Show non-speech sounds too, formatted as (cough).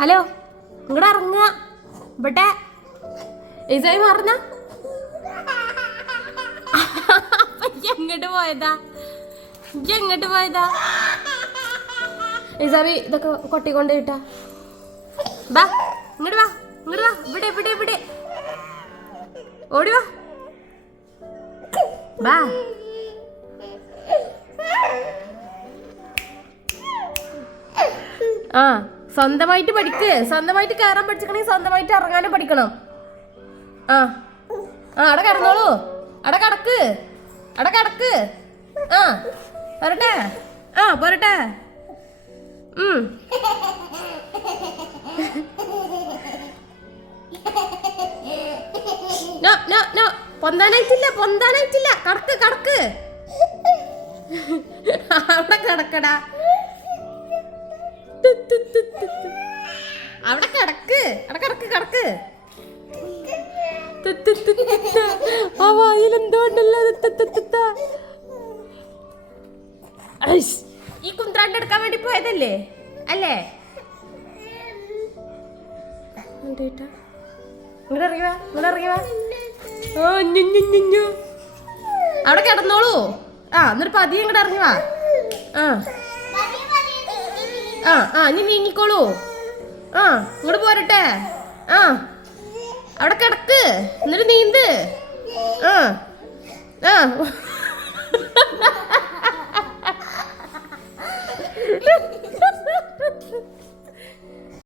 Hello ഇങ്ങോട്ട് ഇറങ്ങുക. ഇവിടെ. ഇസായി മാറുന്ന? എങ്ങോട്ട് പോയതാ? എങ്ങോട്ട് പോയതാ? ഇസാബി ഇതൊക്കെ കൊട്ടിക്കൊണ്ട് കിട്ടാ വാ ഇങ്ങോട്ട് വാ ഇങ്ങോട്ട് വാ. ഇവിടെ ഇവിടെ ഇവിടെ. ഓടി വാ. വാ. ആ. സ്വന്തമായിട്ട് പഠിക്ക്. സ്വന്തമായിട്ട് കയറാൻ പഠിച്ചിക്കണെങ്കിൽ സ്വന്തമായിട്ട് ഇറങ്ങാനും പഠിക്കണം. ആ. ആ അവിടെ കിടന്നോളൂ. അവിടെ കിടക്ക്. അവിടെ കിടക്ക്. ആ പോരട്ടെ ആ പോരട്ടെ. ഉം. No no no. പൊന്താനായിട്ടില്ല പൊന്താനായിട്ടില്ല. കടക്ക് കടക്ക്. അവിടെ കിടക്കടാ. അവിടെ കിടക്ക്. അവിടെ കിടക്ക് കിടക്ക്. ആ വായിൽ എന്തോ ഉണ്ടല്ലോ. ഈ കുന്ത്രാണ്ട് എടുക്കാൻ വേണ്ടി പോയതല്ലേ? അല്ലേ. അവിടെ കിടന്നോളൂ. ആ എന്നിട്ട് പതിയെ ഇങ്ങോട്ട് ഇറങ്ങി വാ ആ. ആ ആ നീ നീങ്ങിക്കോളൂ ആ ഇങ്ങോട്ട് പോരട്ടെ. ആ അവിടെ കിടക്ക്. എന്നിട്ട് നീന്ത്. ആ ആ. (laughs)